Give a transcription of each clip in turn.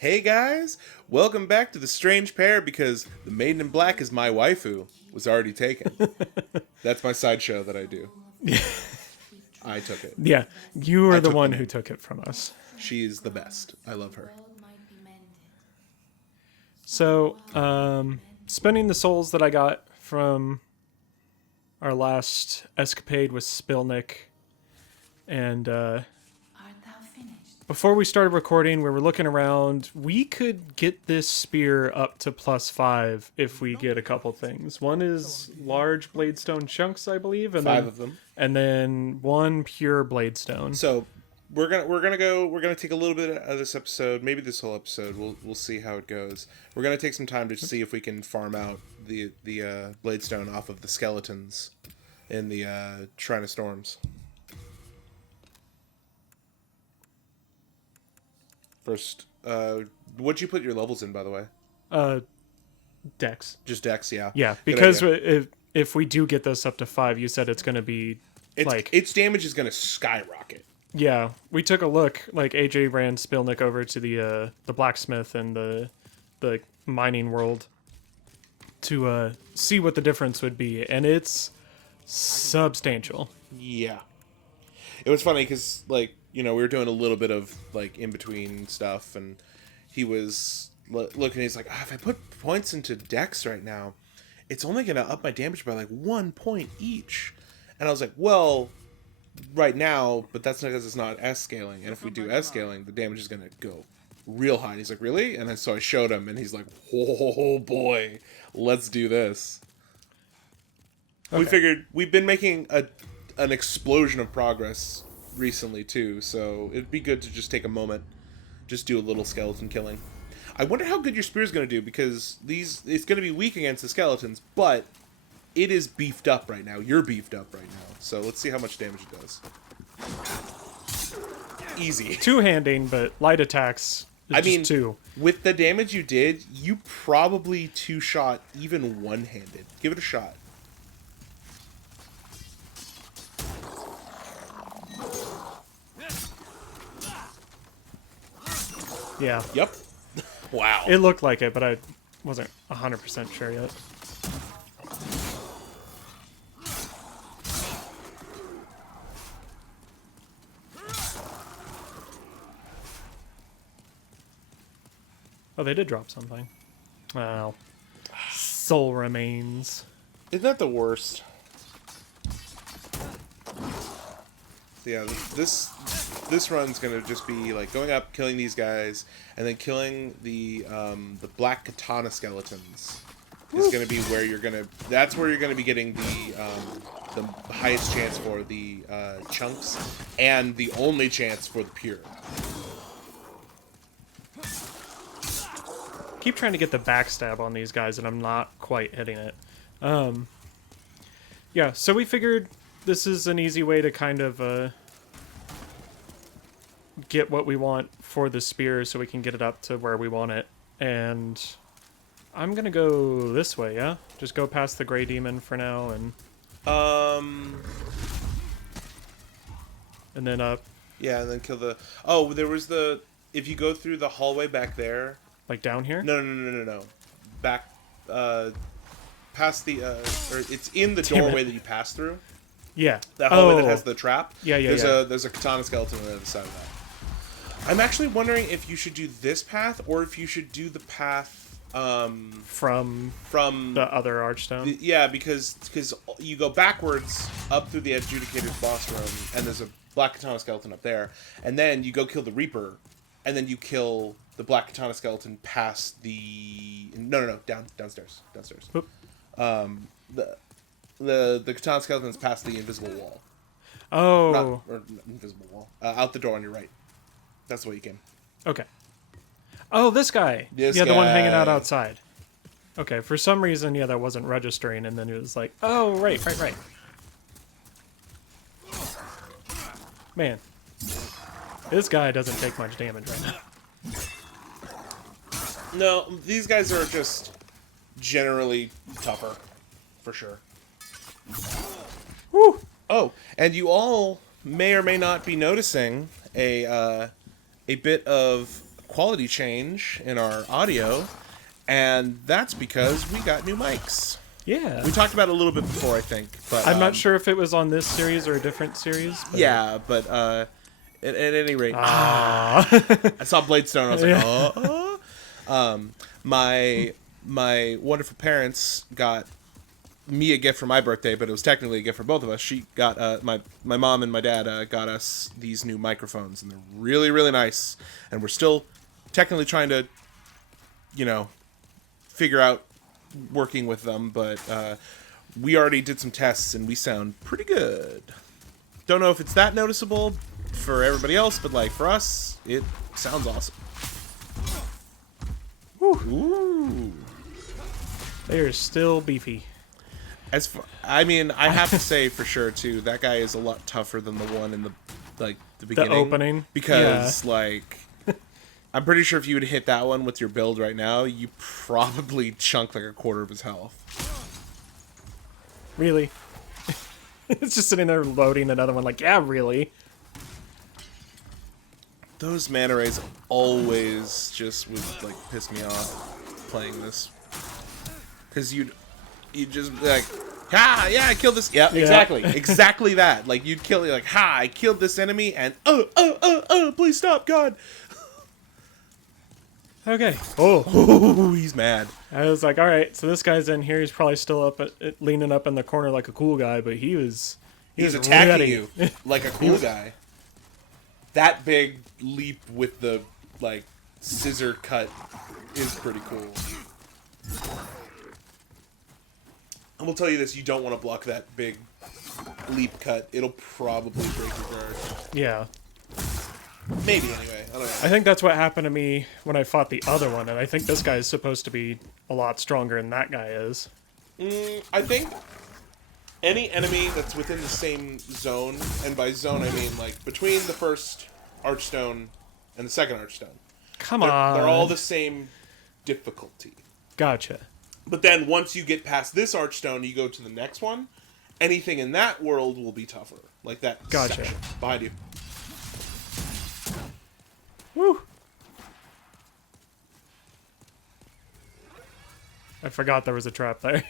Hey guys, welcome back to the Strange Pair because the Maiden in Black is my waifu was already taken. That's my sideshow that I do. I took it. Yeah, you were I the took one the who name. took it from us. She's the best. I love her. So, spending the souls that I got from our last escapade with Spil'nik, and before we started recording, we were looking around. We could get this spear up to +5 if we get a couple things. One is large bladestone chunks, I believe, and Five then, of them. and then one pure bladestone. So we're gonna take a little bit of this episode, maybe this whole episode. We'll see how it goes. We're gonna take some time to see if we can farm out the Bladestone off of the skeletons in the Shrine of Storms. First, what'd you put your levels in, by the way? Dex. Just Dex, yeah. Yeah, Good because idea. if we do get this up to 5, you said it's going to be its damage is gonna skyrocket. Yeah, we took a look. Like AJ ran Spil'nik over to the blacksmith and the mining world to see what the difference would be, and it's substantial. Yeah. It was funny because, like, we were doing a little bit of, like, in-between stuff, and he was looking, he's like, if I put points into Dex right now, it's only going to up my damage by, like, 1 point each. And I was like, well, right now, but that's because it's not S-scaling, and if we do S-scaling, the damage is going to go real high. And he's like, really? And then so I showed him, and he's like, oh, boy, let's do this. Okay. We figured we've been making an explosion of progress recently too, so it'd be good to just take a moment, just do a little skeleton killing. I wonder how good your spear is going to do, because it's going to be weak against the skeletons, but it is beefed up right now. You're beefed up right now, so let's see how much damage it does. Easy. Two-handing, but light attacks. I mean, two. With the damage you did, you probably two-shot even one-handed. Give it a shot. Yeah. Yep. Wow. It looked like it, but I wasn't 100% sure yet. Oh, they did drop something. Wow. Soul remains. Isn't that the worst? Yeah, this run's gonna just be like going up, killing these guys, and then killing the black katana skeletons. Is gonna be where you're gonna. That's where you're gonna be getting the highest chance for the chunks, and the only chance for the Pear. Keep trying to get the backstab on these guys, and I'm not quite hitting it. Yeah, so we figured this is an easy way to kind of get what we want for the spear so we can get it up to where we want it. And I'm going to go this way, yeah? Just go past the Grey Demon for now, and... And then up. Yeah, and then kill the... Oh, there was the... If you go through the hallway back there... Like down here? No. Back, past the, or it's in the doorway that you pass through. Yeah. That hallway that has the trap. Yeah. There's a katana skeleton on the other side of that. I'm actually wondering if you should do this path, or if you should do the path, from the other Archstone? Yeah, because you go backwards up through the Adjudicator's boss room, and there's a black katana skeleton up there, and then you go kill the Reaper, and then you kill the black katana skeleton past the... No, downstairs. Oop. The katana skeleton's past the invisible wall. Oh. Not invisible wall. Out the door on your right. That's the way you came. Okay. Oh, this guy. The one hanging out outside. Okay, for some reason, that wasn't registering, and then it was like, oh, right. Man. This guy doesn't take much damage right now. No, these guys are just generally tougher, for sure. Woo! Oh, and you all may or may not be noticing a bit of quality change in our audio, and that's because we got new mics. Yeah. We talked about it a little bit before, I think, but I'm not sure if it was on this series or a different series. But... Yeah, but at any rate, Ah. I saw Bladestone. I was like, oh. My wonderful parents got me a gift for my birthday, but it was technically a gift for both of us. She got my mom and my dad got us these new microphones, and they're really, really nice. And we're still technically trying to, figure out working with them, but we already did some tests, and we sound pretty good. Don't know if it's that noticeable for everybody else, but like for us, it sounds awesome. Ooh. They are still beefy. I have to say for sure too, that guy is a lot tougher than the one in the beginning. The opening, because I'm pretty sure if you would hit that one with your build right now, you probably chunk like a quarter of his health. Really? It's just sitting there loading another one. Like, yeah, really. Those manta rays always just would piss me off playing this, because you just be like, ha, yeah, I killed this. Yeah, exactly that. Like you'd kill, like, ha, I killed this enemy, and please stop, God. Okay. Oh, he's mad. I was like, all right, so this guy's in here. He's probably still up, leaning up in the corner like a cool guy, but he's attacking ready. you like a cool guy. That big leap with the scissor cut is pretty cool. I will tell you this: you don't want to block that big leap cut. It'll probably break your guard. Yeah. Maybe anyway. I don't know. I think that's what happened to me when I fought the other one, and I think this guy is supposed to be a lot stronger than that guy is. I think any enemy that's within the same zone, and by zone I mean between the first Archstone and the second Archstone. Come on. They're all the same difficulty. Gotcha. But then once you get past this Archstone, you go to the next one. Anything in that world will be tougher. Like that Gotcha. section behind you. Woo! I forgot there was a trap there.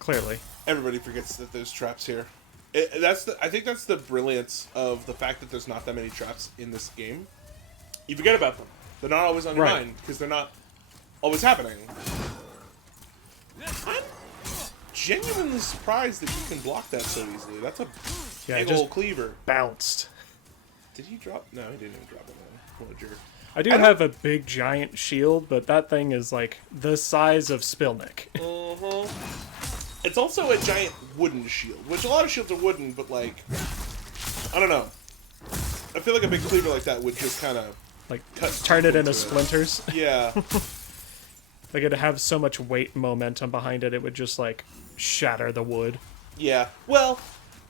Clearly. Everybody forgets that there's traps here. I think that's the brilliance of the fact that there's not that many traps in this game. You forget about them. They're not always on your mind because they're not always happening. I'm genuinely surprised that you can block that so easily. That's a big old cleaver. Bounced. Did he drop? No, he didn't even drop it. What a jerk. I do have a big giant shield, but that thing is the size of Spil'nik. It's also a giant wooden shield, which a lot of shields are wooden, but I don't know. I feel like a big cleaver like that would just kind of turn it into splinters. Yeah. It'd have so much weight and momentum behind it, it would just shatter the wood. Yeah. Well,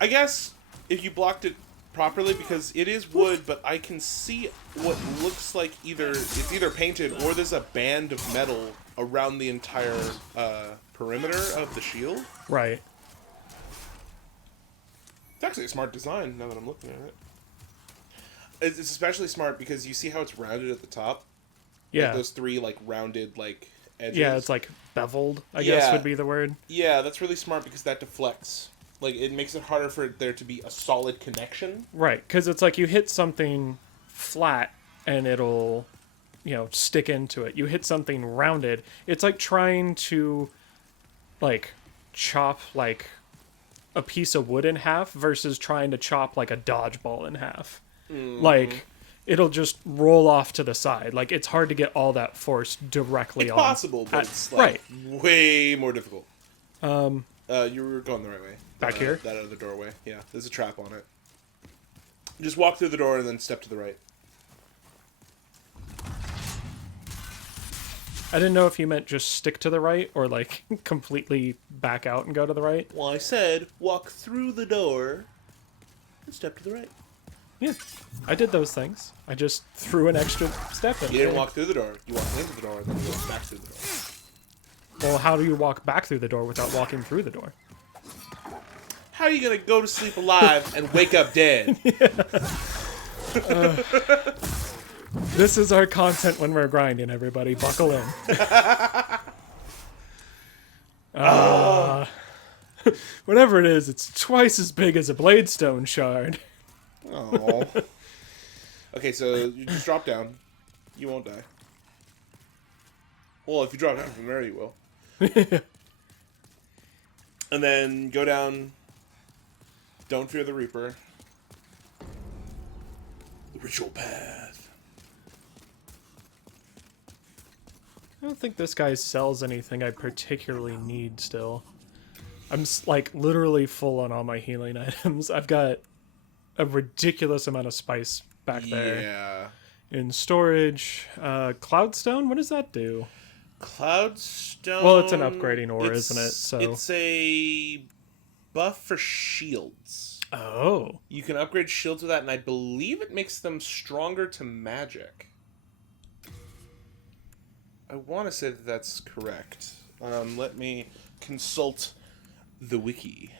I guess if you blocked it properly, because it is wood, but I can see what looks like it's either painted or there's a band of metal around the entire perimeter of the shield. Right. It's actually a smart design now that I'm looking at it. It's especially smart because you see how it's rounded at the top? Yeah. Those three rounded edges. Yeah, it's beveled, I guess would be the word. Yeah, that's really smart because that deflects. It makes it harder for there to be a solid connection. Right, because it's you hit something flat and it'll, stick into it. You hit something rounded. It's like trying to, chop, a piece of wood in half versus trying to chop, a dodgeball in half. Mm-hmm. It'll just roll off to the side. It's hard to get all that force directly on. It's possible, but it's, way more difficult. You were going the right way. Back here? That other doorway. Yeah, there's a trap on it. Just walk through the door and then step to the right. I didn't know if you meant just stick to the right or completely back out and go to the right. Well, I said walk through the door and step to the right. Yeah, I did those things. I just threw an extra step in. You didn't walk through the door. You walked into the door and then you walked back through the door. Well, how do you walk back through the door without walking through the door? How are you going to go to sleep alive and wake up dead? This is our content when we're grinding, everybody. Buckle in. Whatever it is, it's twice as big as a Bladestone shard. Oh. Okay, so you just drop down. You won't die. Well, if you drop down from there, you will. And then go down. Don't fear the Reaper. The ritual path. I don't think this guy sells anything I particularly need still. I'm like literally full on all my healing items. I've got a ridiculous amount of spice back there. Yeah. In storage. Cloudstone, what does that do? Cloudstone. Well, it's an upgrading ore, isn't it? So it's a buff for shields. Oh. You can upgrade shields with that, and I believe it makes them stronger to magic. I want to say that that's correct. Let me consult the wiki.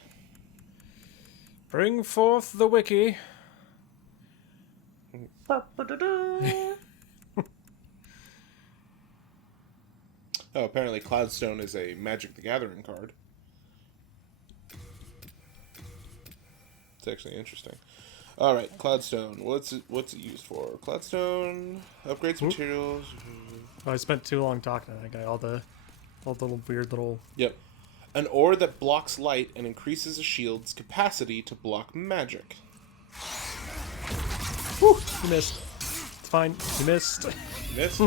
Bring forth the wiki. Oh, apparently Cloudstone is a Magic the Gathering card. It's actually interesting. All right, Cloudstone. What's it used for? Cloudstone upgrades materials. Oh, I spent too long talking to that guy. All the little weird little. Yep. An ore that blocks light and increases a shield's capacity to block magic. Whew, you missed. It's fine. You missed. Miss?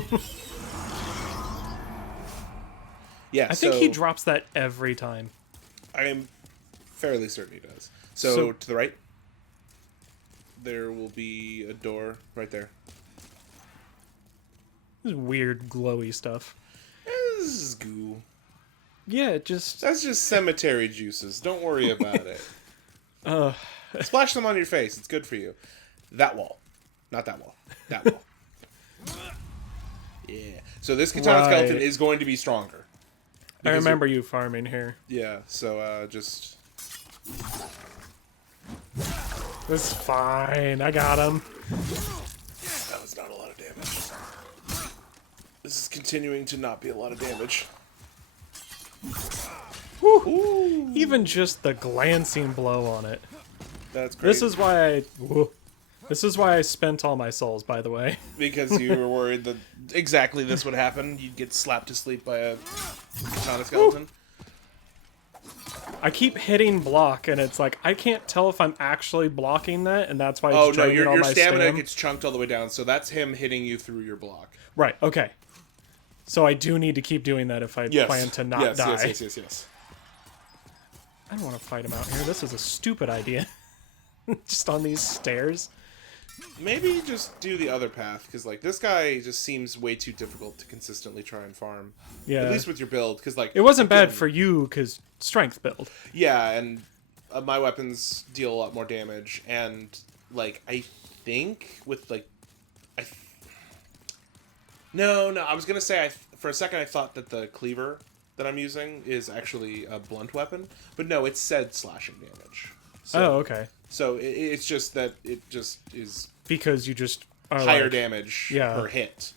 Yeah, I think he drops that every time. I am fairly certain he does. So to the right, there will be a door right there. This is weird glowy stuff. This is goo. Yeah, it just... That's just cemetery juices. Don't worry about it. Splash them on your face. It's good for you. That wall. Not that wall. That wall. Yeah. So this katana skeleton is going to be stronger. I remember you farming here. Yeah, so just... It's fine. I got him. That was not a lot of damage. This is continuing to not be a lot of damage. Whew. Even just the glancing blow on it. That's great. This is why I spent all my souls, by the way. Because you were worried that exactly this would happen. You'd get slapped to sleep by a katana skeleton. I keep hitting block, and it's like, I can't tell if I'm actually blocking that, and that's why it's Oh, no, draining all your my stamina gets chunked all the way down, so that's him hitting you through your block. Right, okay. So I do need to keep doing that if I plan to not die. Yes. I don't want to fight him out here. This is a stupid idea. Just on these stairs. Maybe just do the other path, because, like, this guy just seems way too difficult to consistently try and farm. Yeah. At least with your build, because, like... It wasn't bad for you, because strength build. Yeah, and my weapons deal a lot more damage, and, like, I think with, like... No, I was going to say, for a second I thought that the cleaver that I'm using is actually a blunt weapon, but no, it said slashing damage. So, Oh, okay. So it's just that it just is... Because you just are higher like, damage per hit.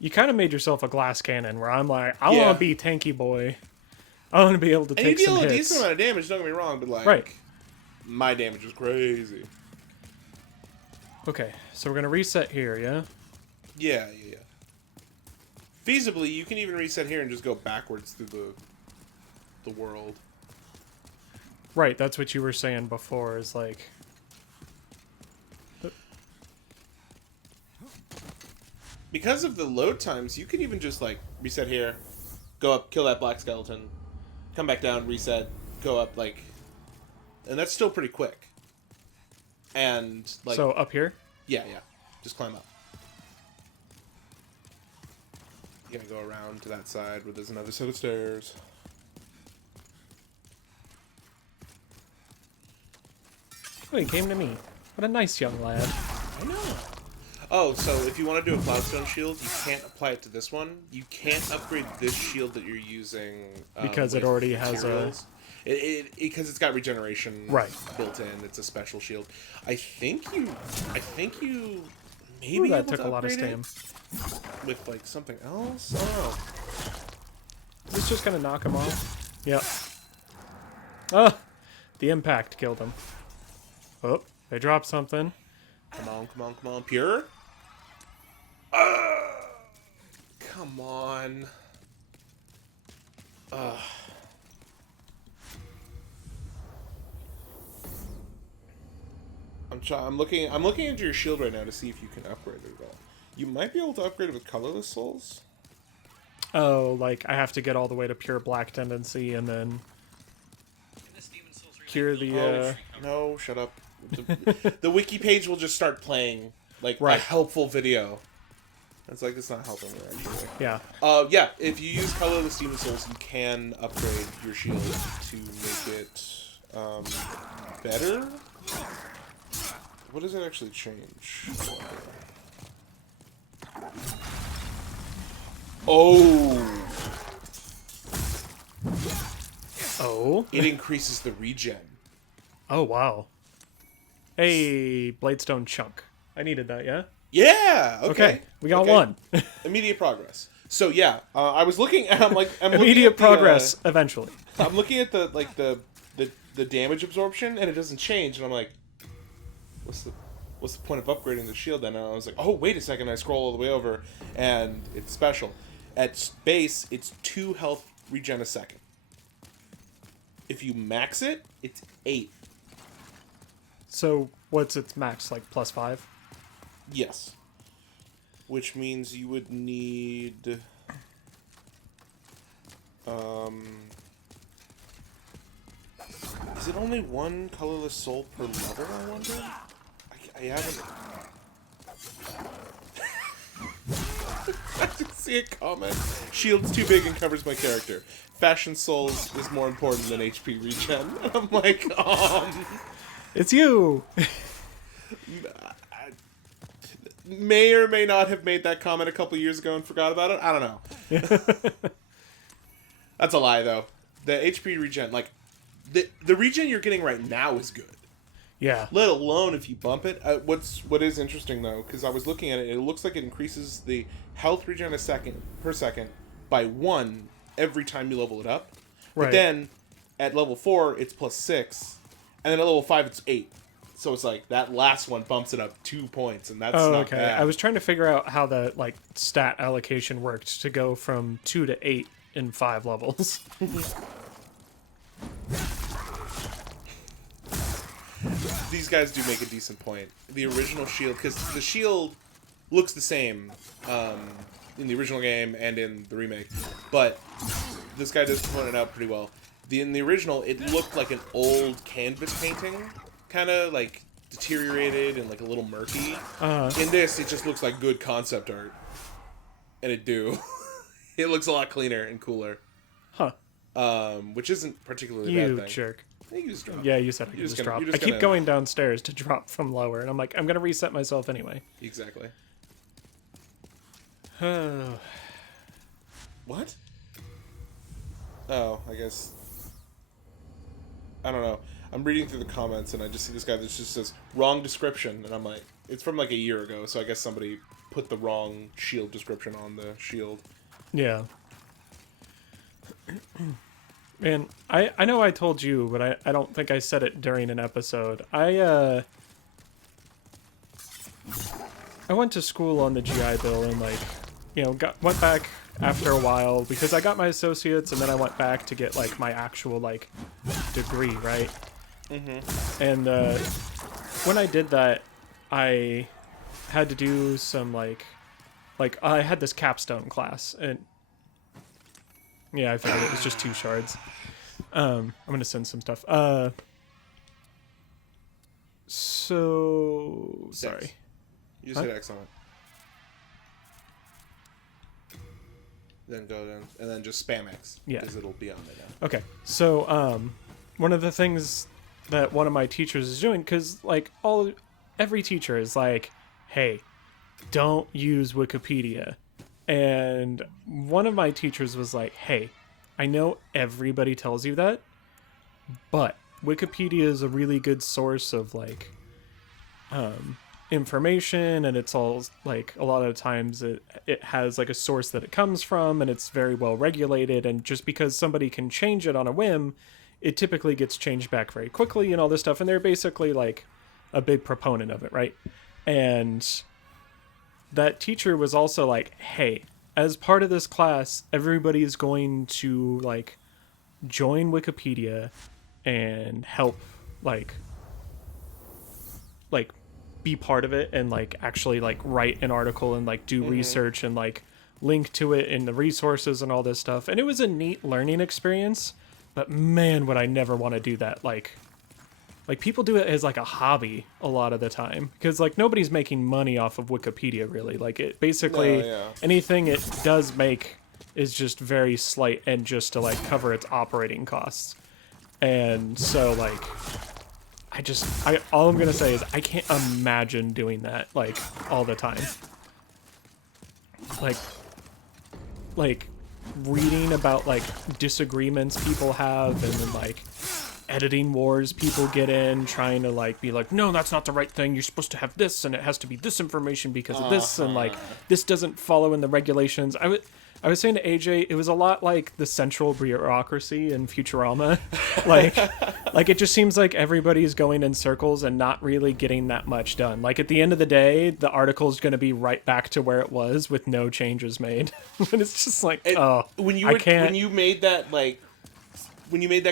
You kind of made yourself a glass cannon, where I'm like, I want to be tanky boy. I want to be able to take some hits. And you deal a decent amount of damage, don't get me wrong, but, like, my damage is crazy. Okay, so we're going to reset here, yeah? Yeah. Feasibly, you can even reset here and just go backwards through the world. Right, that's what you were saying before, is like... Because of the load times, you can even just, like, reset here, go up, kill that black skeleton, come back down, reset, go up, like... And that's still pretty quick. And, like... So, up here? Yeah. Just climb up. You gotta go around to that side where there's another set of stairs. Oh, he came to me. What a nice young lad. I know. Oh, so if you want to do a Cloudstone shield, you can't apply it to this one. You can't upgrade this shield that you're using because it already has materials. Because it's got regeneration right built in. It's a special shield. I think you. maybe that able took to a lot of upgrade stam. it with like something else. I don't know. Is this just gonna knock him off? Yep. Oh, the impact killed him. Oh, they dropped something. Come on, come on, come on, Pear. Come on. I'm looking into your shield right now to see if you can upgrade it at all. You might be able to upgrade it with colorless souls. Oh, like I have to get all the way to pure black tendency and then cure the. No, shut up. The wiki page will just start playing like a Right. helpful video. It's like it's not helping me actually. Yeah. Yeah. If you use colorless demon souls, you can upgrade your shield to make it better. What does it actually change? Oh. Oh. It increases the regen. Oh wow. Hey, Bladestone chunk. I needed that. Yeah. Yeah. Okay. We got Okay. one. Immediate progress. So yeah, I was looking at. I'm looking Immediate at progress. Eventually. I'm looking at the damage absorption, and it doesn't change, and I'm like, what's the point of upgrading the shield then? And I was like, oh wait a second. I scroll all the way over, and it's special. At base, it's 2 health regen a second. If you max it, it's 8. So what's its max? Like +5? Yes. Which means you would need... Is it only 1 colorless soul per level, I wonder? I haven't... I just see a comment. Shield's too big and covers my character. Fashion souls is more important than HP regen. I'm like, It's you. may or may not have made that comment a couple years ago and forgot about it. I don't know. That's a lie, though. The HP regen, like, the regen you're getting right now is good. Yeah. Let alone if you bump it. What is interesting, though, because I was looking at it, it looks like it increases the health regen per second by 1 every time you level it up. Right. But then, at level 4, it's +6. And then at level 5, it's 8. So it's like, that last one bumps it up 2 points, and that's not okay. bad. I was trying to figure out how the like stat allocation worked to go from 2 to 8 in 5 levels. These guys do make a decent point. The original shield, because the shield looks the same in the original game and in the remake, but this guy does point it out pretty well. In the original, it looked like an old canvas painting, kind of like deteriorated and like a little murky. In this, it just looks like good concept art, and it it looks a lot cleaner and cooler. Huh. Which isn't particularly a You bad thing. jerk. You just drop. Yeah, you said I could just drop. I keep going downstairs to drop from lower, and I'm like, I'm gonna reset myself anyway. Exactly. Oh. What? Oh, I guess. I don't know. I'm reading through the comments, and I just see this guy that just says, wrong description, and I'm like, it's from like a year ago, so I guess somebody put the wrong shield description on the shield. Yeah. Man, I know I told you, but I don't think I said it during an episode. I went to school on the GI Bill and, like, you know, went back after a while because I got my associates and then I went back to get, like, my actual, like, degree, right? Mm-hmm. And when I did that, I had to do some, like I had this capstone class, and yeah, I figured it was just 2 shards. I'm gonna send some stuff. So sorry. X. You just hit X on it. Then go down, and then just spam X. Yeah. Because it'll be on there now. Okay. So one of the things that one of my teachers is doing, because like every teacher is like, hey, don't use Wikipedia. And one of my teachers was like, hey, I know everybody tells you that, but Wikipedia is a really good source of like information, and it's all like a lot of times it has like a source that it comes from, and it's very well regulated, and just because somebody can change it on a whim, it typically gets changed back very quickly and all this stuff, and they're basically like a big proponent of it, right? And that teacher was also like, hey, as part of this class, everybody is going to like join Wikipedia and help like be part of it and like actually like write an article and like do research and like link to it in the resources and all this stuff. And it was a neat learning experience, but man, would I never want to do that. Like people do it as like a hobby a lot of the time, because like nobody's making money off of Wikipedia really. Like it basically anything it does make is just very slight and just to like cover its operating costs. And so like all I'm gonna say is I can't imagine doing that like all the time. Like reading about like disagreements people have, and then like editing wars people get in, trying to like be like, no, that's not the right thing. You're supposed to have this, and it has to be this information because of this, and like this doesn't follow in the regulations. I was saying to AJ, it was a lot like the central bureaucracy in Futurama. like it just seems like everybody's going in circles and not really getting that much done. Like at the end of the day, the article's going to be right back to where it was with no changes made. And it's just like, when you made that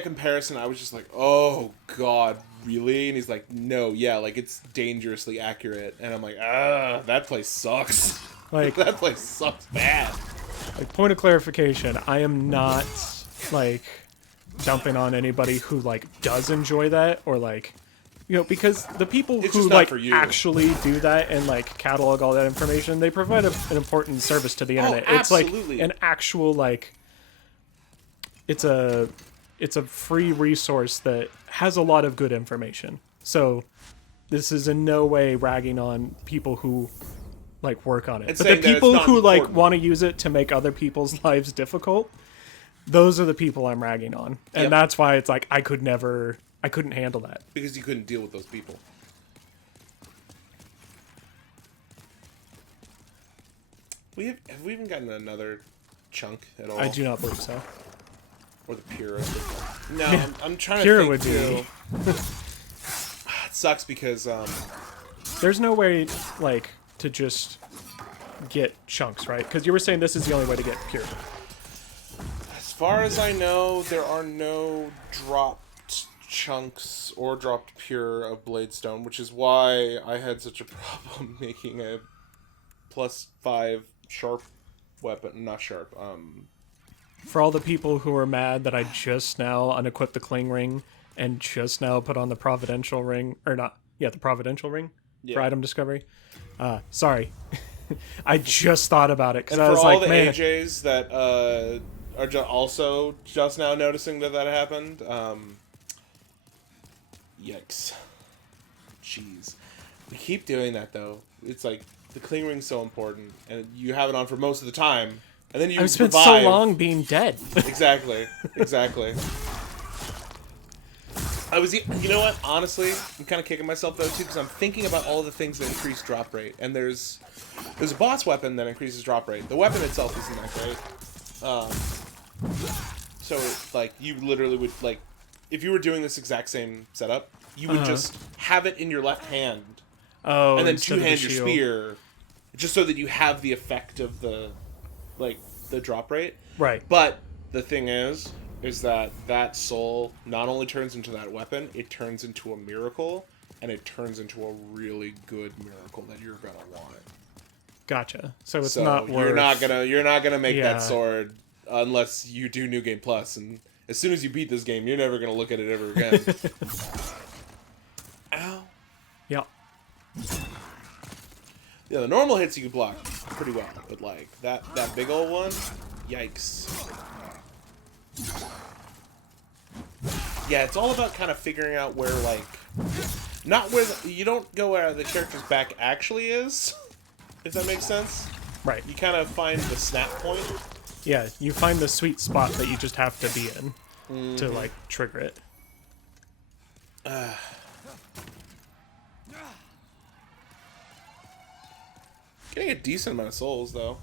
comparison, I was just like, oh god, really? And he's like, no, yeah, like it's dangerously accurate. And I'm like, that place sucks. Like that place sucks bad. Like, point of clarification, I am not, like, dumping on anybody who, like, does enjoy that, or, like, you know, because the people who, like, actually do that and, like, catalog all that information, they provide an important service to the internet. It's, like, an actual, like, it's a free resource that has a lot of good information. So, this is in no way ragging on people who like work on it, but the people who like want to use it to make other people's lives difficult, those are the people I'm ragging on, and that's why it's like I couldn't handle that, because you couldn't deal with those people. Have we even gotten another chunk at all? I do not believe so. Or the Pear. No, I'm trying Pear to think would be. It sucks because there's no way like to just get chunks, right? Because you were saying this is the only way to get Pear. As far as I know, there are no dropped chunks or dropped Pear of Bladestone, which is why I had such a problem making a +5 sharp weapon. Not sharp. For all the people who are mad that I just now unequipped the Cling Ring and just now put on the Providential Ring, or not, the Providential Ring for item discovery. Sorry. I just thought about it because I was like, man. And for all the AJs that are also just now noticing that happened, yikes. Jeez. We keep doing that though. It's like the Cling Ring's so important, and you have it on for most of the time, and then you I've spent so long being dead. Exactly. You know what? Honestly, I'm kind of kicking myself though too, because I'm thinking about all the things that increase drop rate, and there's a boss weapon that increases drop rate. The weapon itself isn't that great. So like you literally would like, if you were doing this exact same setup, you would just have it in your left hand, and then two-hand your spear, just so that you have the effect of the drop rate. Right. But the thing is that soul not only turns into that weapon, it turns into a miracle, and it turns into a really good miracle that you're gonna want. Gotcha. So it's not worth... You're not gonna make that sword unless you do New Game Plus, and as soon as you beat this game, you're never gonna look at it ever again. Ow. Yeah. Yeah, the normal hits you can block pretty well, but like that big old one, yikes. Yeah, it's all about kind of figuring out where, like, not where you don't go where the character's back actually is, if that makes sense. Right. You kind of find the snap point. Yeah, you find the sweet spot that you just have to be in to, like, trigger it. Getting a decent amount of souls though.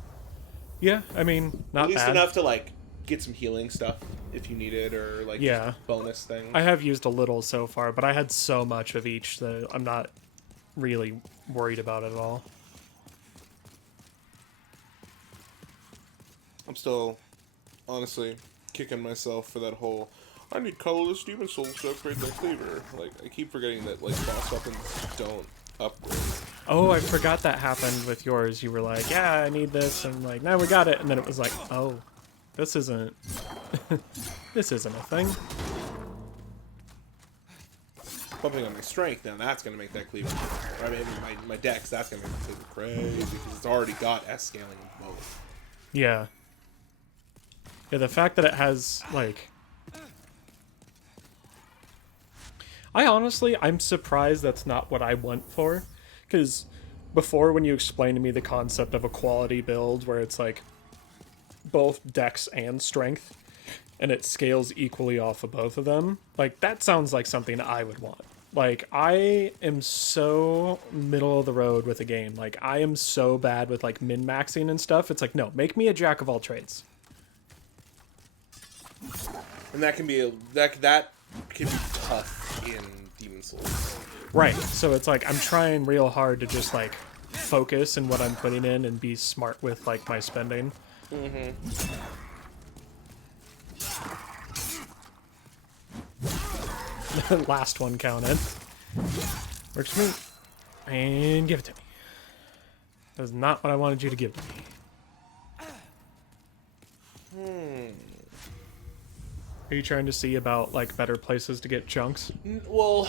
Yeah, I mean, At not least bad. enough to like get some healing stuff if you need it, or like Yeah. just bonus things. I have used a little so far, but I had so much of each that I'm not really worried about it at all. I'm still, honestly, kicking myself for that whole. I need colorless demon souls to upgrade my cleaver. Like I keep forgetting that like boss weapons don't upgrade. Oh, I forgot that happened with yours. You were like, yeah, I need this. And I'm like, no, we got it. And then it was like, oh, this isn't... this isn't a thing. Bumping on my strength now, that's going to make that cleaver. I mean, my dex, that's going to make the cleaver crazy because it's already got S scaling in both. Yeah. Yeah, the fact that it has, like... I'm surprised that's not what I went for. Because before, when you explained to me the concept of a quality build where it's like both dex and strength, and it scales equally off of both of them, like that sounds like something I would want. Like, I am so middle of the road with a game. Like, I am so bad with like min-maxing and stuff. It's like, no, make me a jack of all trades. And that can be that can be tough in Demon Souls. Right. So it's like I'm trying real hard to just like focus in what I'm putting in and be smart with like my spending. Last one counted. Works for me. And give it to me. That was not what I wanted you to give to me. Are you trying to see about like better places to get chunks? Well,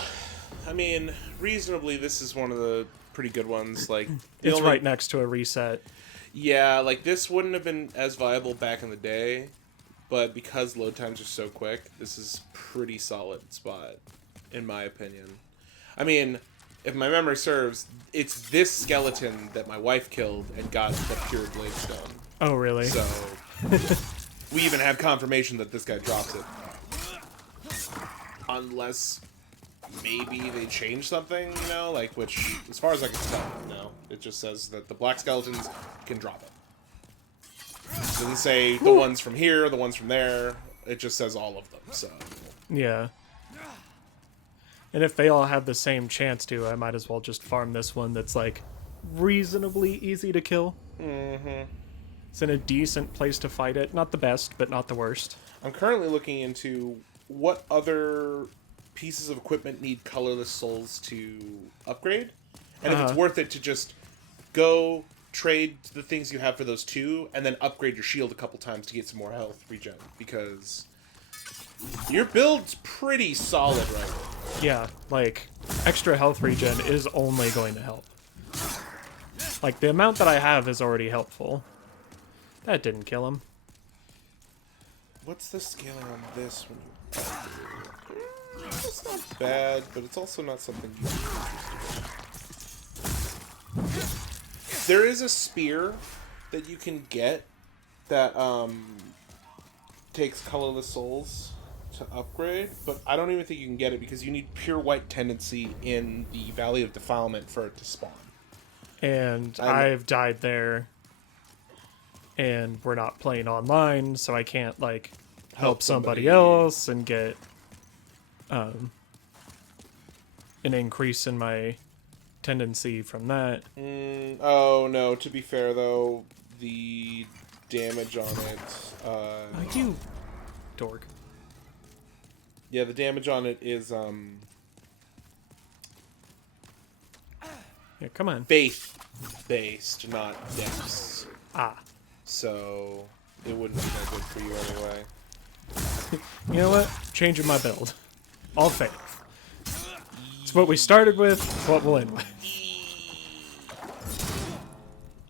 I mean, reasonably, this is one of the pretty good ones. Like, It's right next to a reset. Yeah, like this wouldn't have been as viable back in the day, but because load times are so quick, this is pretty solid spot, in my opinion. I mean, if my memory serves, it's this skeleton that my wife killed and got the pure Bladestone. Oh, really? So, we even have confirmation that this guy drops it. Unless maybe they change something, you know, like, which, as far as I can tell, no. It just says that the black skeletons can drop it. It doesn't say the ones from here, the ones from there. It just says all of them, so. Yeah. And if they all have the same chance to, I might as well just farm this one that's, like, reasonably easy to kill. It's in a decent place to fight it. Not the best, but not the worst. I'm currently looking into what other pieces of equipment need colorless souls to upgrade. And if it's worth it to just go trade the things you have for those two, and then upgrade your shield a couple times to get some more health regen. Because your build's pretty solid right now. Yeah, like, extra health regen is only going to help. Like, the amount that I have is already helpful. That didn't kill him. What's the scaling on this when you upgrade? It's not bad, but it's also not something you should be interested in. There is a spear that you can get that takes colorless souls to upgrade, but I don't even think you can get it because you need pure white tendency in the Valley of Defilement for it to spawn. And I've died there, and we're not playing online, so I can't, like, help somebody else and get an increase in my tendency from that. Oh no, to be fair though, the damage on it Like you, dork. yeah, the damage on it is Yeah, come on. faith based, not dex. Ah. So it wouldn't be that good for you anyway. You know what? Changing my build. All faith. It's what we started with, it's what we'll end with.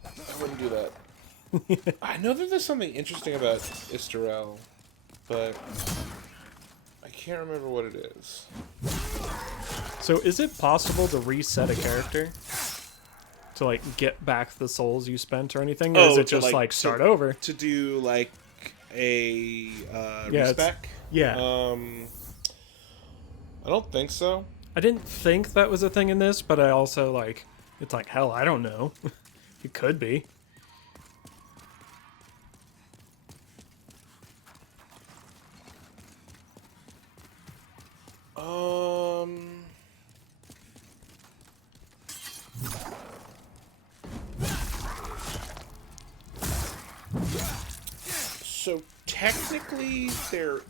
I wouldn't do that. I know that there's something interesting about Istarel, but I can't remember what it is. So is it possible to reset a character? To, like, get back the souls you spent or anything? Or is it just, like, start over? To do, like, a Yeah, respec? Yeah. I don't think so. I didn't think that was a thing in this, but I also, like, it's like, hell, I don't know. If It could be. So technically there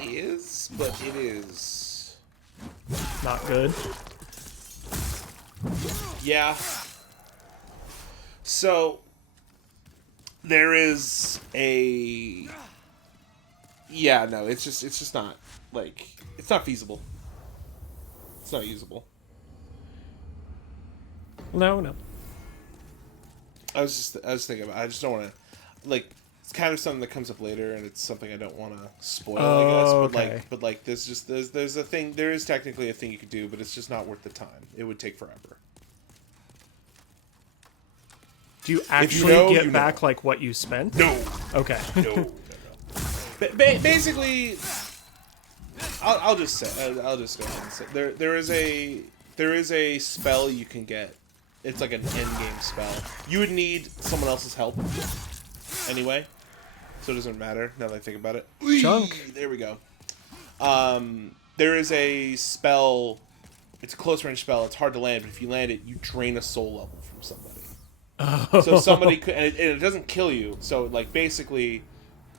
is, but it is Not good. yeah. So there is a no, it's just not like it's not feasible. It's not usable. No. I was thinking about I just don't want to like it's kind of something that comes up later and it's something I don't want to spoil I guess okay. but like there's a thing there is technically a thing you could do but it's just not worth the time. It would take forever. Do you actually get back like what you spent? No. Okay. No. Basically, I'll just go ahead and say there is a spell you can get. It's like an end game spell. You would need someone else's help anyway, so it doesn't matter now that I think about it. Chunk. There we go. There is a spell. It's a close range spell. It's hard to land, but if you land it, you drain a soul level from somebody. So somebody could, and it doesn't kill you. So like basically,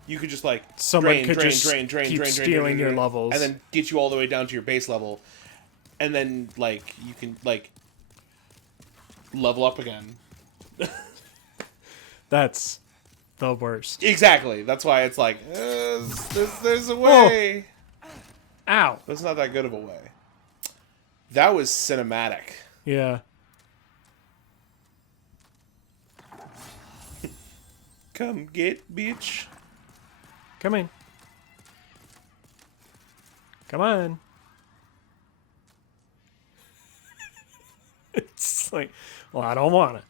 you could just like Someone could drain, just keep stealing your levels, and then get you all the way down to your base level, and then like you can like level up again. That's the worst. Exactly. That's why it's like there's a way. Ow. That's not that good of a way. That was cinematic. Yeah. Come get, bitch. Come in. Come on. It's like, well, I don't want it.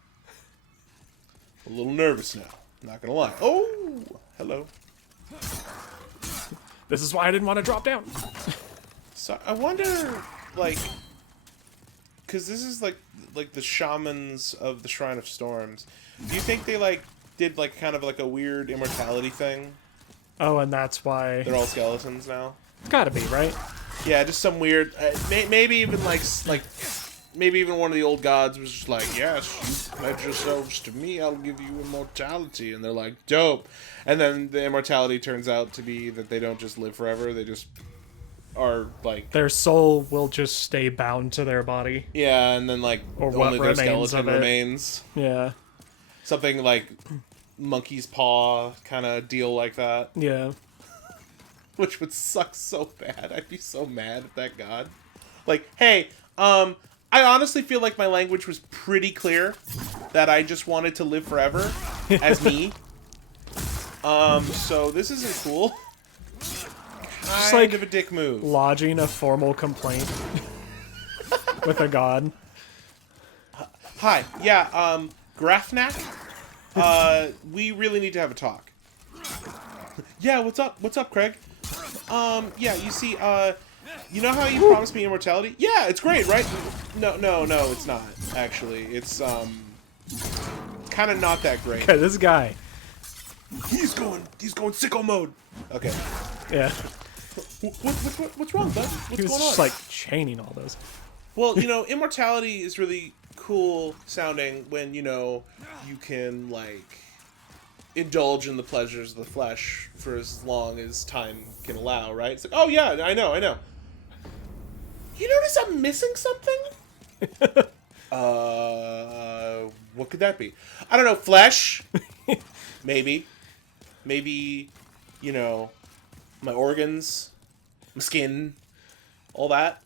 A little nervous now. Not gonna lie. Oh, hello. This is why I didn't want to drop down. So I wonder, like, because this is like the shamans of the Shrine of Storms. Do you think they like did like kind of like a weird immortality thing? Oh, and that's why They're all skeletons now. it's gotta be, right? Yeah, just some weird. Maybe even like maybe even one of the old gods was just like, yes, you pledge yourselves to me, I'll give you immortality, and they're like, dope. And then the immortality turns out to be that they don't just live forever; they just are like Their soul will just stay bound to their body. yeah, and then like Or what only their remains skeleton of it. remains. Yeah. Something like monkey's paw kind of deal like that, Yeah. which would suck so bad. I'd be so mad at that god. Like, hey, I honestly feel like my language was pretty clear that I just wanted to live forever as me. So this isn't cool. Just Kind like of a dick move. lodging a formal complaint with a god. Hi, yeah, Grafnak. We really need to have a talk. Yeah, what's up? What's up, Craig? Yeah, you see, you know how you promised me immortality? Yeah, it's great, right? No, it's not, actually. It's, kind of not that great. Okay, this guy. He's going sicko mode. Okay. Yeah. What's wrong, bud? What's He was going just on? like chaining all those. Well, you know, immortality is really cool sounding when, you know, you can, like, indulge in the pleasures of the flesh for as long as time can allow, right? It's like, oh, yeah, I know. You notice I'm missing something? What could that be? I don't know, flesh? Maybe. Maybe, you know, my organs, my skin, all that.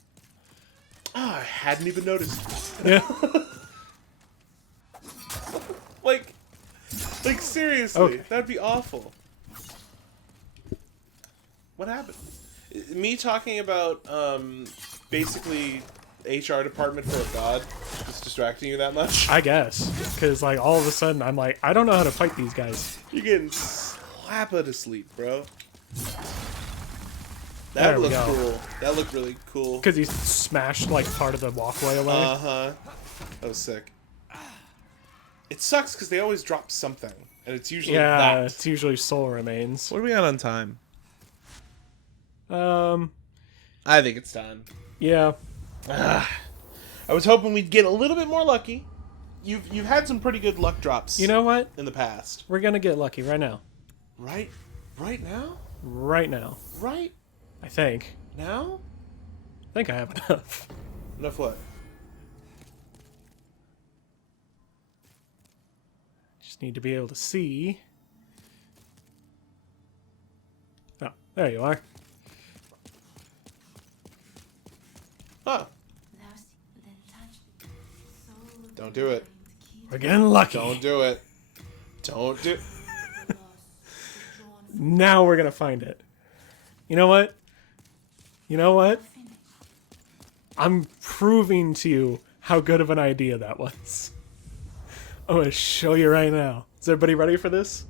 Ah, I hadn't even noticed. Yeah. Like seriously, Okay. that'd be awful. What happened? Me talking about basically HR department for a god is distracting you that much? I guess. Because, like, all of a sudden, I'm like, I don't know how to fight these guys. You're getting slapped to sleep, bro. There That we looked go. cool. That looked really cool. Because he smashed, like, part of the walkway away. Uh-huh. That was sick. It sucks because they always drop something, and it's usually Yeah, that. it's usually soul remains. What are we at on time? Um, I think it's time. yeah. I was hoping we'd get a little bit more lucky. You've had some pretty good luck drops. You know what? In the past. We're gonna get lucky right now. Right now? Right now. Right I think. now? I think I have enough. Enough what? Just need to be able to see. Oh, there you are. Huh. Don't do it. We're getting lucky. Don't do it. Don't do. Now we're gonna find it. You know what? You know what? I'm proving to you how good of an idea that was. I'm gonna show you right now. Is everybody ready for this?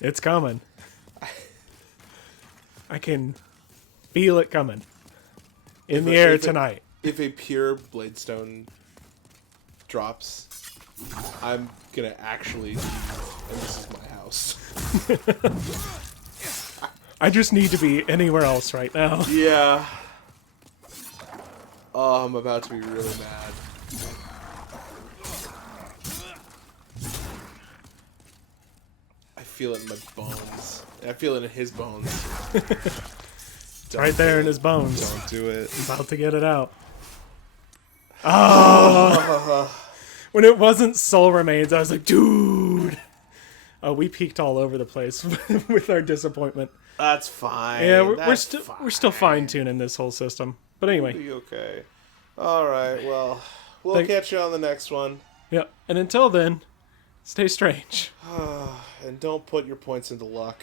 It's coming. I can feel it coming. In the air tonight. If a pure Bladestone drops, I'm gonna actually leave, and this is my house. I just need to be anywhere else right now. Yeah. Oh, I'm about to be really mad. I feel it in my bones. I feel it in his bones. Right there in his bones. Don't do it. About to get it out. Oh! When it wasn't soul remains, I was like, dude. Oh, we peaked all over the place with our disappointment. That's fine. Yeah, That's we're still fine tuning this whole system. But anyway, Be okay. All right. Well, we'll catch you on the next one. yeah. And until then, stay strange. And don't put your points into luck.